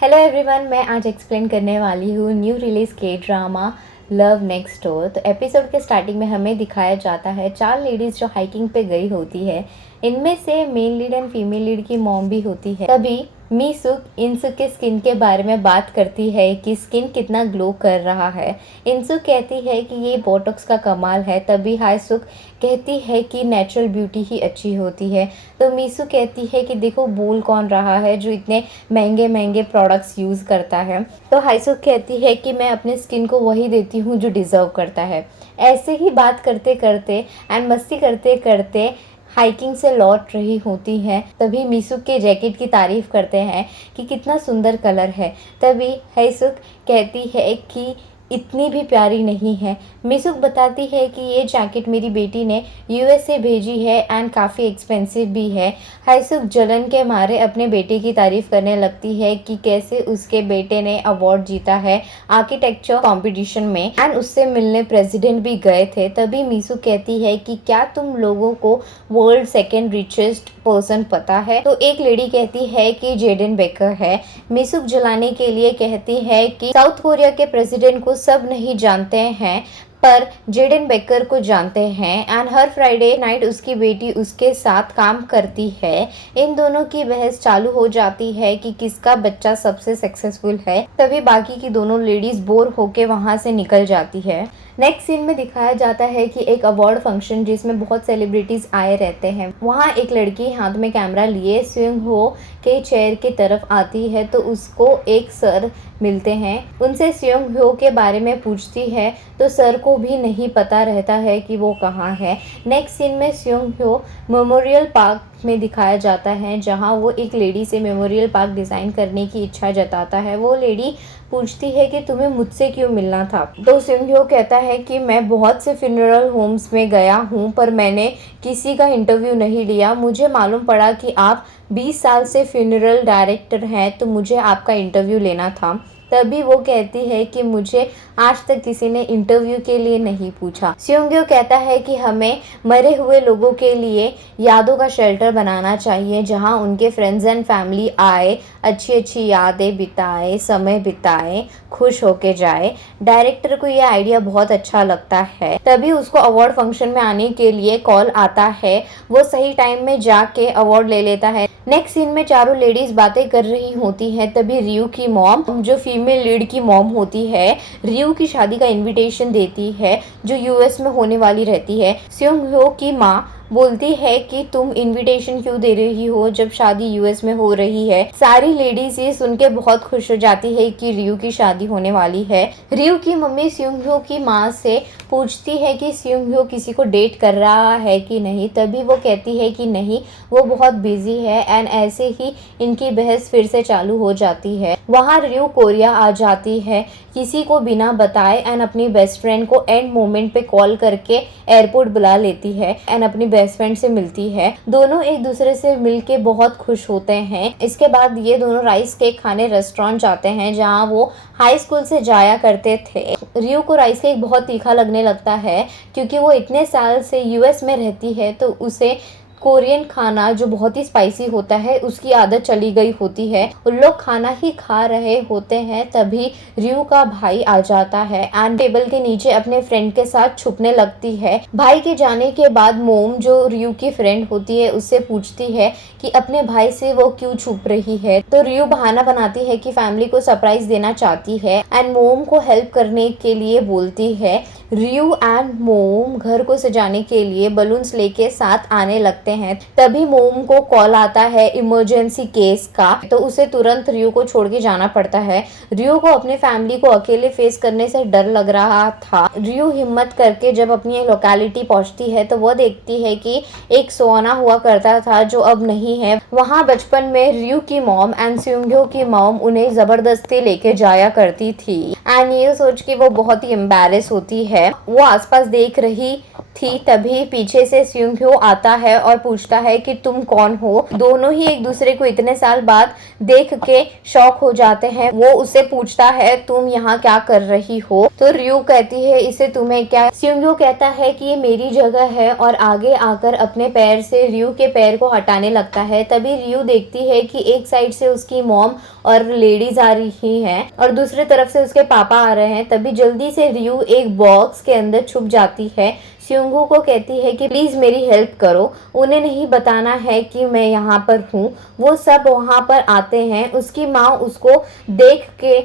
Hello everyone, मैं आज explain करने वाली हूँ न्यू रिलीज के ड्रामा लव नेक्स्ट डोर। तो एपिसोड के स्टार्टिंग में हमें दिखाया जाता है 4 लेडीज जो हाइकिंग पे गई होती है। इनमें से main lead and female lead की मॉम भी होती है। तभी मीसुक इंसुक के स्किन के बारे में बात करती है कि स्किन कितना ग्लो कर रहा है। इंसुक कहती है कि ये बोटॉक्स का कमाल है। तभी हाईसुक कहती है कि नेचुरल ब्यूटी ही अच्छी होती है। तो मीसु कहती है कि देखो बोल कौन रहा है जो इतने महंगे महंगे प्रोडक्ट्स यूज़ करता है। तो हाईसुक कहती है कि मैं अपने स्किन को वही देती हूँ जो डिज़र्व करता है। ऐसे ही बात करते करते एंड मस्ती करते करते हाइकिंग से लौट रही होती हैं। तभी मीसुक के जैकेट की तारीफ़ करते हैं कि कितना सुंदर कलर है। तभी हाईसुक कहती है कि इतनी भी प्यारी नहीं है। मिसुक बताती है कि ये जैकेट मेरी बेटी ने यूएस से भेजी है एंड काफ़ी एक्सपेंसिव भी है। हाईसुक जलन के मारे अपने बेटे की तारीफ़ करने लगती है कि कैसे उसके बेटे ने अवार्ड जीता है आर्किटेक्चर कंपटीशन में एंड उससे मिलने प्रेसिडेंट भी गए थे। तभी मिसुक कहती है कि क्या तुम लोगों को वर्ल्ड सेकेंड रिचेस्ट पर्सन पता है? तो एक लेडी कहती है कि जेडन बेकर है। मिसुक जलाने के लिए कहती है कि साउथ कोरिया के प्रेसिडेंट को सब नहीं जानते हैं पर जेडन बेकर को जानते हैं एंड हर फ्राइडे नाइट उसकी बेटी उसके साथ काम करती है। इन दोनों की बहस चालू हो जाती है कि किसका बच्चा सबसे सक्सेसफुल है। तभी बाकी की दोनों लेडीज बोर होके वहां से निकल जाती है। नेक्स्ट सीन में दिखाया जाता है कि एक अवार्ड फंक्शन जिसमें बहुत सेलिब्रिटीज आए रहते हैं। वहाँ एक लड़की हाथ में कैमरा लिए स्विंग हो के चेयर की तरफ आती है तो उसको एक सर मिलते हैं। उनसे स्योंग हो के बारे में पूछती है तो सर को भी नहीं पता रहता है कि वो कहाँ है। नेक्स्ट सीन में स्योंग हो मेमोरियल पार्क में दिखाया जाता है जहाँ वो एक लेडी से मेमोरियल पार्क डिज़ाइन करने की इच्छा जताता है। वो लेडी पूछती है कि तुम्हें मुझसे क्यों मिलना था? तो स्योंग हो कहता है कि मैं बहुत से फ्यूनरल होम्स में गया हूँ पर मैंने किसी का इंटरव्यू नहीं लिया। मुझे मालूम पड़ा कि आप 20 साल से फ्यूनरल डायरेक्टर हैं तो मुझे आपका इंटरव्यू लेना था। तभी वो कहती है कि मुझे आज तक किसी ने इंटरव्यू के लिए नहीं पूछा। स्योंग्यो कहता है कि हमें मरे हुए लोगों के लिए यादों का शेल्टर बनाना चाहिए जहां उनके फ्रेंड्स एंड फैमिली आए, अच्छी अच्छी यादें बिताए, समय बिताए, खुश होके जाए। डायरेक्टर को ये आइडिया बहुत अच्छा लगता है। तभी उसको अवार्ड फंक्शन में आने के लिए कॉल आता है। वो सही टाइम में जाके अवार्ड ले लेता है। नेक्स्ट सीन में चारों लेडीज बातें कर रही होती हैं। तभी रियू की मॉम जो फीमेल लीड की मॉम होती है रियू की शादी का इनविटेशन देती है जो यूएस में होने वाली रहती है। स्योंग हो की माँ बोलती है कि तुम इनविटेशन क्यों दे रही हो जब शादी यूएस में हो रही है। सारी लेडीज ये सुन के बहुत खुश हो जाती है कि रियू की शादी होने वाली है। रियू की मम्मी स्योंग हो की माँ से पूछती है कि स्योंग हो किसी को डेट कर रहा है कि नहीं। तभी वो कहती है कि नहीं, वो बहुत बिजी है एंड ऐसे ही इनकी बहस फिर से चालू हो जाती है। वहाँ रियू कोरिया आ जाती है किसी को बिना बताए एंड अपनी बेस्ट फ्रेंड को एंड मोमेंट पे कॉल करके एयरपोर्ट बुला लेती है एंड अपनी बेस्ट फ्रेंड से मिलती है। दोनों एक दूसरे से मिलके बहुत खुश होते हैं। इसके बाद ये दोनों राइस केक खाने रेस्टोरेंट जाते हैं जहाँ वो हाई स्कूल से जाया करते थे। रियू को राइस केक बहुत तीखा लगने लगता है क्योंकि वो इतने साल से यूएस में रहती है तो उसे कोरियन खाना जो बहुत ही स्पाइसी होता है उसकी आदत चली गई होती है। उन लोग खाना ही खा रहे होते हैं तभी रियू का भाई आ जाता है एंड टेबल के नीचे अपने फ्रेंड के साथ छुपने लगती है। भाई के जाने के बाद मोम जो रियू की फ्रेंड होती है उससे पूछती है कि अपने भाई से वो क्यों छुप रही है। तो रियू बहाना बनाती है कि फैमिली को सरप्राइज देना चाहती है एंड मोम को हेल्प करने के लिए बोलती है। रियू एंड मोम घर को सजाने के लिए बलून्स लेके साथ आने लगते हैं। तभी मोम को कॉल आता है इमरजेंसी केस का तो उसे तुरंत रियू को छोड़ के जाना पड़ता है। रियू को अपने फैमिली को अकेले फेस करने से डर लग रहा था। रियू हिम्मत करके जब अपनी लोकेलिटी पहुंचती है तो वो देखती है कि एक सोना हुआ करता था जो अब नहीं है। वहाँ बचपन में रियू की मॉम एंड स्योंग्यो की मॉम उन्हें जबरदस्ती लेके जाया करती थी एंड ये सोच के वो बहुत ही एम्बैरेस होती है। वो आसपास देख रही थी तभी पीछे से स्यूंग्यो आता है और पूछता है कि तुम कौन हो। दोनों ही एक दूसरे को इतने साल बाद देख के शॉक हो जाते हैं। वो उससे पूछता है तुम यहाँ क्या कर रही हो, तो रियू कहती है इसे तुम्हें क्या। स्यूंग्यो कहता है कि ये मेरी जगह है और आगे आकर अपने पैर से रियू के पैर को हटाने लगता है। तभी रियू देखती है कि एक साइड से उसकी मॉम और लेडीज आ रही हैं और दूसरी तरफ से उसके पापा आ रहे हैं। तभी जल्दी से रियू एक बॉक्स के अंदर छुप जाती है। स्यूंगो को कहती है कि प्लीज़ मेरी हेल्प करो, उन्हें नहीं बताना है कि मैं यहाँ पर हूँ। वो सब वहाँ पर आते हैं। उसकी माँ उसको देख के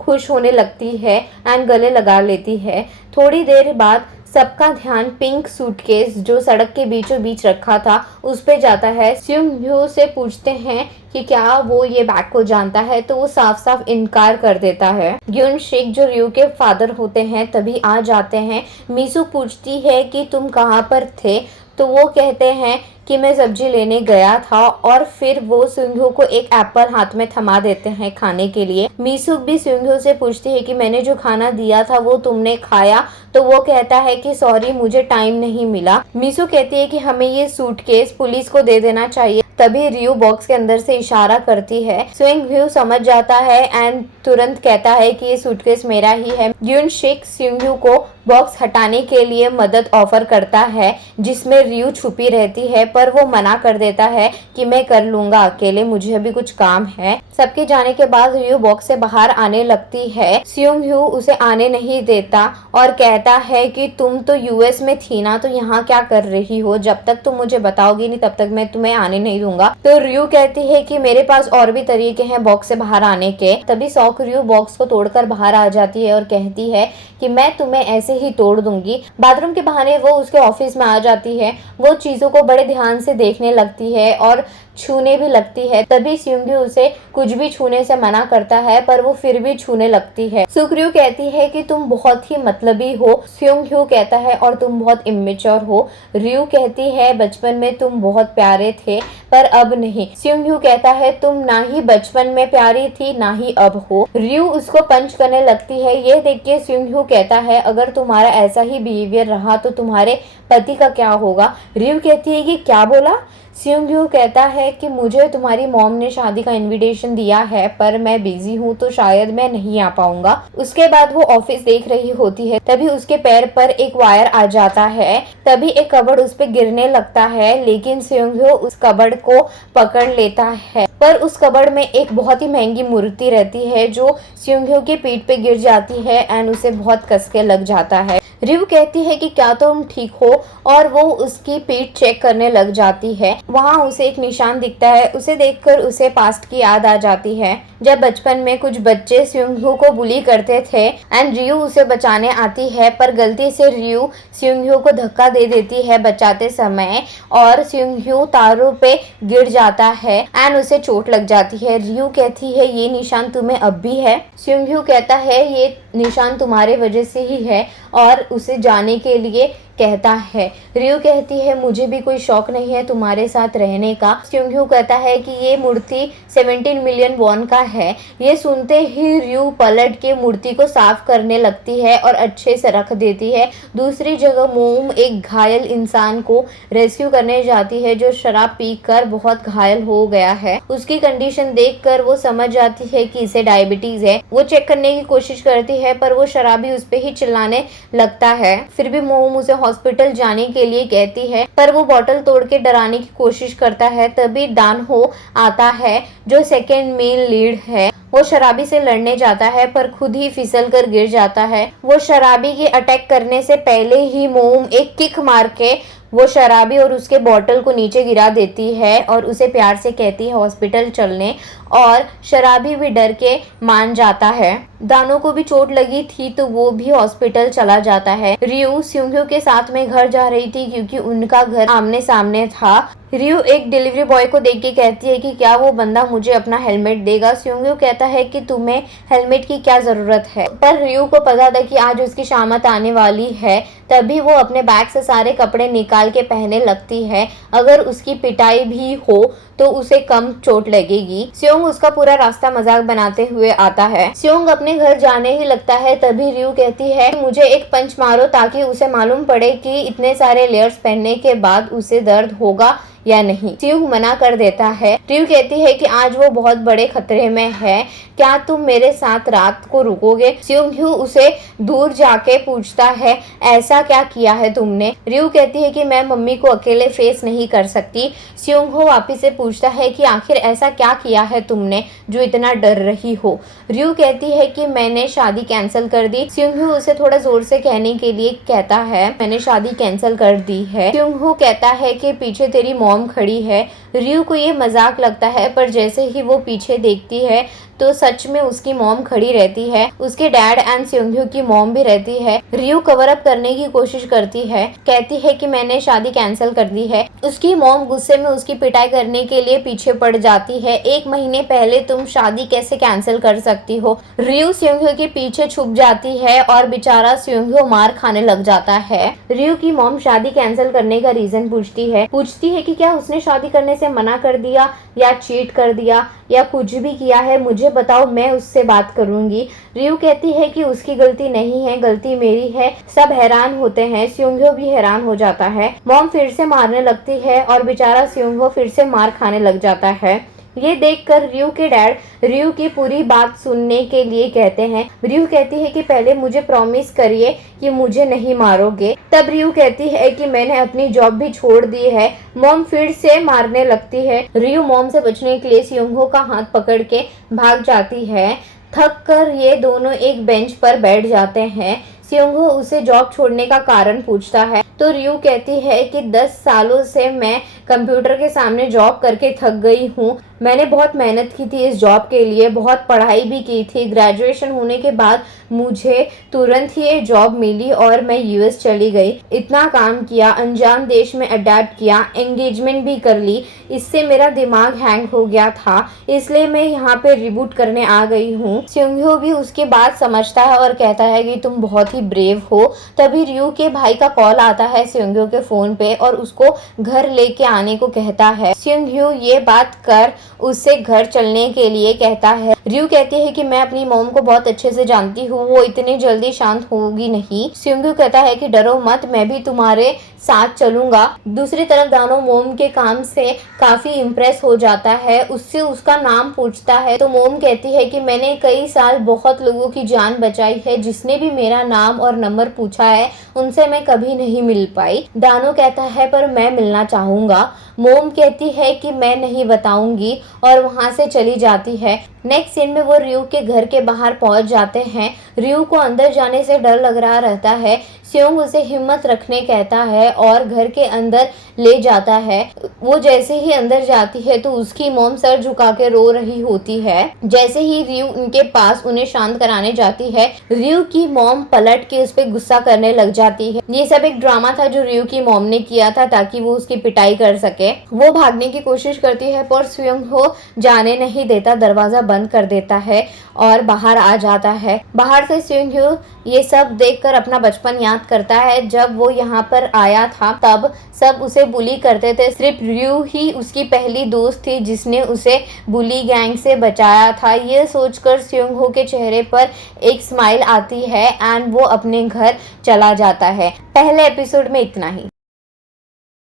खुश होने लगती है एंड गले लगा लेती है। थोड़ी देर बाद सबका ध्यान पिंक सूटकेस जो सड़क के बीचों बीच रखा था उस पे जाता है। स्यूंग्यो से पूछते हैं कि क्या वो ये बैग को जानता है, तो वो साफ साफ इनकार कर देता है। ग्युन शिक जो रियू के फादर होते हैं तभी आ जाते हैं। मीसू पूछती है कि तुम कहाँ पर थे, तो वो कहते हैं कि मैं सब्जी लेने गया था और फिर वो स्यूंग्यो को एक एप्पल हाथ में थमा देते हैं खाने के लिए। मीसू भी स्यूंग्यो से पूछती है कि मैंने जो खाना दिया था वो तुमने खाया, तो वो कहता है कि सॉरी मुझे टाइम नहीं मिला। मीसू कहती है कि हमें ये सूटकेस पुलिस को दे देना चाहिए। तभी रियू बॉक्स के अंदर से इशारा करती है। स्यूंग्यो समझ जाता है एंड तुरंत कहता है कि ये सूटकेस मेरा ही है। ग्युन शिक स्यूंग्यो को बॉक्स हटाने के लिए मदद ऑफर करता है जिसमें रियू छुपी रहती है, पर वो मना कर देता है कि मैं कर लूंगा अकेले, मुझे अभी कुछ काम है। सबके जाने के बाद रियू बॉक्स से बाहर आने लगती है। स्यूंग्यो उसे आने नहीं देता और कहता है कि तुम तो यूएस में थी ना, तो यहाँ क्या कर रही हो, जब तक तुम मुझे बताओगी नहीं तब तक मैं तुम्हें आने नहीं दूंगा। तो रियू कहती है कि मेरे पास और भी तरीके हैं बॉक्स से बाहर आने के। तभी सॉक रियू बॉक्स को तोड़कर बाहर आ जाती है और कहती है कि मैं तुम्हें ऐसे ही तोड़ दूंगी। बाथरूम के बहाने वो उसके ऑफिस में आ जाती है। वो चीजों को बड़े ध्यान से देखने लगती है और छूने भी लगती है। तभी स्यूंग्यो उसे कुछ भी छूने से मना करता है, पर वो फिर भी छूने लगती है। सुक्रियो कहती है कि तुम बहुत ही मतलबी हो। स्यूंग्यो कहता है और तुम बहुत इमेच्योर हो। रियू कहती है बचपन में तुम बहुत प्यारे थे पर अब नहीं। स्यूंग्यो कहता है तुम ना ही बचपन में प्यारी थी ना ही अब हो। रियू उसको पंच करने लगती है। ये देख के स्यूंग्यो कहता है अगर तुम्हारा ऐसा ही बिहेवियर रहा तो तुम्हारे पति का क्या होगा। रियू कहती है कि क्या बोला। स्यूंग्यो कहता है कि मुझे तुम्हारी मॉम ने शादी का इनविटेशन दिया है पर मैं बिजी हूँ तो शायद मैं नहीं आ पाऊंगा। उसके बाद वो ऑफिस देख रही होती है। तभी उसके पैर पर एक वायर आ जाता है। तभी एक कबर्ड उस पे गिरने लगता है, लेकिन स्यूंग्यो उस कबर्ड को पकड़ लेता है। पर उस कबर्ड में एक बहुत ही महंगी मूर्ति रहती है जो स्यूंग्यो के पीठ पे गिर जाती है एंड उसे बहुत कसके लग जाता है। रियू कहती है कि क्या तुम ठीक हो, और वो उसकी पीठ चेक करने लग जाती है। वहाँ उसे एक निशान दिखता है। उसे देखकर उसे पास्ट की याद आ जाती है जब बचपन में कुछ बच्चे स्यूंग्यो को बुली करते थे एंड रियू उसे बचाने आती है, पर गलती से रियू स्यूंग्यो को धक्का दे देती है बचाते समय और स्यूंग्यो तारों पे गिर जाता है एंड उसे चोट लग जाती है। रियू कहती है ये निशान तुम्हें अब भी है। स्यूंग्यो कहता है ये निशान तुम्हारे वजह से ही है और उसे जाने के लिए कहता है। रियू कहती है मुझे भी कोई शौक नहीं है तुम्हारे साथ रहने का। स्यूंग्यो कहता है कि ये मूर्ति 17 मिलियन वॉन का है। ये सुनते ही रियू पलट के मूर्ति को साफ करने लगती है और अच्छे से रख देती है। दूसरी जगह मोम एक घायल इंसान को रेस्क्यू करने जाती है जो शराब पीकर बहुत घायल हो गया है। उसकी कंडीशन देखकर वो समझ जाती है कि इसे डायबिटीज है। वो चेक करने की कोशिश करती है पर वो शराबी उस पे ही चिल्लाने लगता है। फिर भी मोम उसे हॉस्पिटल जाने के लिए कहती है, पर वो बोतल तोड़ के डराने की कोशिश करता है। तभी डानहो आता है जो सेकेंड मेन लीड है। वो शराबी से लड़ने जाता है पर खुद ही फिसल कर गिर जाता है। वो शराबी के अटैक करने से पहले ही मोम एक किक मार के वो शराबी और उसके बोतल को नीचे गिरा देती है और उसे प्यार से कहती है हॉस्पिटल चलने, और शराबी भी डर के मान जाता है। दानो को भी चोट लगी थी तो वो भी हॉस्पिटल चला जाता है। रियू स्यूंग्यो के साथ में घर जा रही थी क्योंकि उनका घर आमने सामने था। रियू एक डिलीवरी बॉय को देख के कहती है कि क्या वो बंदा मुझे अपना हेलमेट देगा। स्यूंग्यो कहता है कि तुम्हें हेलमेट की क्या जरूरत है, पर रियू को पता था कि आज उसकी शामत आने वाली है। तभी वो अपने बैग से सारे कपड़े निकाल के पहनने लगती है। अगर उसकी पिटाई भी हो तो उसे कम चोट लगेगी। स्योंग उसका पूरा रास्ता मजाक बनाते हुए आता है। स्योंग अपने घर जाने ही लगता है, तभी रयू कहती है मुझे एक पंच मारो ताकि उसे मालूम पड़े कि इतने सारे लेयर्स पहनने के बाद उसे दर्द होगा या नहीं। स्योंग मना कर देता है। रयू कहती है कि आज वो बहुत बड़े खतरे में है, क्या तुम मेरे साथ रात को रुकोगे? स्योंग उसे दूर जाके पूछता है ऐसा क्या किया है तुमने? रयू कहती है कि मैं मम्मी को अकेले फेस नहीं कर सकती। स्योंग वापिस से पूछता है कि आखिर ऐसा क्या किया है तुमने जो इतना डर रही हो? रयू कहती है कि मैंने शादी कैंसिल कर दी। स्योंग उसे थोड़ा जोर से कहने के लिए कहता है मैंने शादी कैंसिल कर दी है। स्योंग कहता है कि पीछे तेरी मॉम खड़ी है। रयू को ये मजाक लगता है, पर जैसे ही वो पीछे देखती है तो सच में उसकी मॉम खड़ी रहती है। उसके डैड एंड स्योंग की मॉम भी रहती है। रयू कवर अप करने की कोशिश करती है, कहती है कि मैंने शादी कैंसिल कर दी है। उसकी मॉम गुस्से में उसकी पिटाई करने के लिए पीछे पड़ जाती है। 1 महीने पहले तुम शादी कैसे कैंसिल कर सकती हो? रयू स्योंग के पीछे छुप जाती है और बेचारा स्योंग मार खाने लग जाता है। रयू की मॉम शादी कैंसिल करने का रीजन पूछती है कि क्या उसने शादी करने से मना कर दिया या चीट कर दिया या कुछ भी किया है, मुझे बताओ, मैं उससे बात करूंगी। रयू कहती है कि उसकी गलती नहीं है, गलती मेरी है। सब हैरान होते हैं, स्योंग भी हैरान हो जाता है। मॉम फिर से मारने लगती है और बेचारा स्योंग फिर से मार खाने लग जाता है। ये देखकर रयू के डैड रयू की पूरी बात सुनने के लिए कहते हैं। रयू कहती है कि पहले मुझे प्रॉमिस करिए कि मुझे नहीं मारोगे। तब रयू कहती है कि मैंने अपनी जॉब भी छोड़ दी है। मॉम फिर से मारने लगती है। रयू मॉम से बचने के लिए स्योंग का हाथ पकड़ के भाग जाती है। थक कर ये दोनों एक बेंच पर बैठ जाते हैं। स्योंग उसे जॉब छोड़ने का कारण पूछता है तो रयू कहती है कि 10 सालों से मैं कंप्यूटर के सामने जॉब करके थक गई हूँ। मैंने बहुत मेहनत की थी इस जॉब के लिए, बहुत पढ़ाई भी की थी। ग्रेजुएशन होने के बाद मुझे तुरंत ही ये जॉब मिली और मैं यूएस चली गई। इतना काम किया, अनजान देश में अडेप्ट किया, एंगेजमेंट भी कर ली। इससे मेरा दिमाग हैंग हो गया था, इसलिए मैं यहाँ पे रिबूट करने आ गई हूँ। स्योंग भी उसकी बात समझता है और कहता है कि तुम बहुत ही ब्रेव हो। तभी रयू के भाई का कॉल आता है स्योंग के फोन पे और उसको घर लेके आने को कहता है। स्योंग ये बात कर उससे घर चलने के लिए कहता है। रयू कहती है कि मैं अपनी मॉम को बहुत अच्छे से जानती हूँ, वो इतनी जल्दी शांत होगी नहीं। स्योंग कहता है कि डरो मत, मैं भी तुम्हारे साथ चलूंगा। दूसरी तरफ दानो मोम के काम से काफी इम्प्रेस हो जाता है, उससे उसका नाम पूछता है तो मोम कहती है कि मैंने कई साल बहुत लोगों की जान बचाई है, जिसने भी मेरा नाम और नंबर पूछा है उनसे मैं कभी नहीं मिल पाई। दानो कहता है पर मैं मिलना चाहूंगा। मोम कहती है कि मैं नहीं बताऊंगी और वहां से चली जाती है। नेक्स्ट सीन में वो रयू के घर के बाहर पहुंच जाते हैं। रयू को अंदर जाने से डर लग रहा रहता है। स्योंग उसे हिम्मत रखने कहता है और घर के अंदर ले जाता है। वो जैसे ही अंदर जाती है तो उसकी मॉम सर झुका के रो रही होती है। जैसे ही रयू उनके पास उन्हें शांत कराने जाती है, रयू की मॉम पलट के उस पर गुस्सा करने लग जाती है। ये सब एक ड्रामा था जो रयू की मॉम ने किया था ताकि वो उसकी पिटाई कर सके। वो भागने की कोशिश करती है पर स्योंग हो जाने नहीं देता, दरवाजा बंद कर देता है और बाहर आ जाता है। बाहर से स्योंग ये सब देखकर अपना बचपन याद करता है। जब वो यहाँ पर आया था तब सब उसे बुली करते थे, सिर्फ रयू ही उसकी पहली दोस्त थी जिसने उसे बुली गैंग से बचाया था। ये सोचकर स्योंग हो के चेहरे पर एक स्माइल आती है एंड वो अपने घर चला जाता है। पहले एपिसोड में इतना ही।